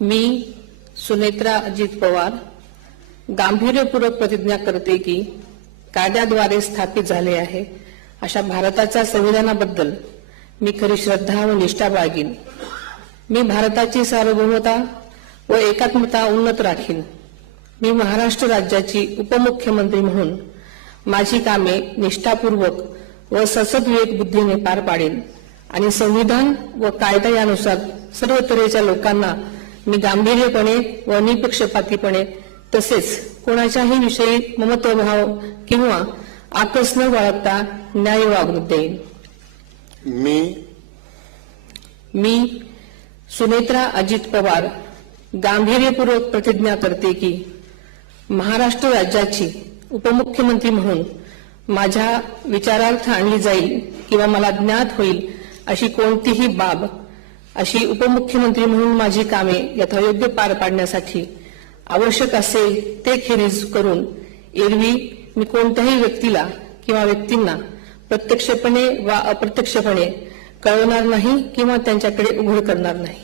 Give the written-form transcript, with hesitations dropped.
मी सुनेत्रा अजित पवार गांभीर्यपूर्वक प्रतिज्ञा करते की कायद्याद्वारे स्थापित झाले आहे अशा भारताच्या संविधानाबद्दल मी खरी श्रद्धा व निष्ठा बाळगीन। मी भारताची सार्वभौमता व एकात्मता उन्नत राखीन। मी महाराष्ट्र राज्याची उपमुख्यमंत्री म्हणून माझी कामे निष्ठापूर्वक व ससद विवेक बुद्धीने पार पाडेन आणि संविधान व कायदा यानुसार सर्व तऱ्हेच्या लोकांना मी गांभीर्यपणे व निपक्षपातीपणे तसेच कोणाच्याही विषयी ममत्वभाव किंवा आकस न बाळगता न्याय वागणूक देईन। मी सुनेत्रा अजित पवार गांभीर्यपूर्वक प्रतिज्ञा करते की महाराष्ट्र राज्याची उपमुख्यमंत्री म्हणून माझ्या विचारार्थ आणली जाईल किंवा मला ज्ञात होईल अशी कोणतीही बाब अशी उपमुख्यमंत्री म्हणून माझी कामे यथायोग्य पार पाडण्यासाठी आवश्यक असेल ते खेरीज करून एरवी मी कोणत्याही व्यक्तीला किंवा व्यक्तींना प्रत्यक्षपणे वा अप्रत्यक्षपणे कळवणार नाही किंवा त्यांच्याकडे उघड करणार नाही।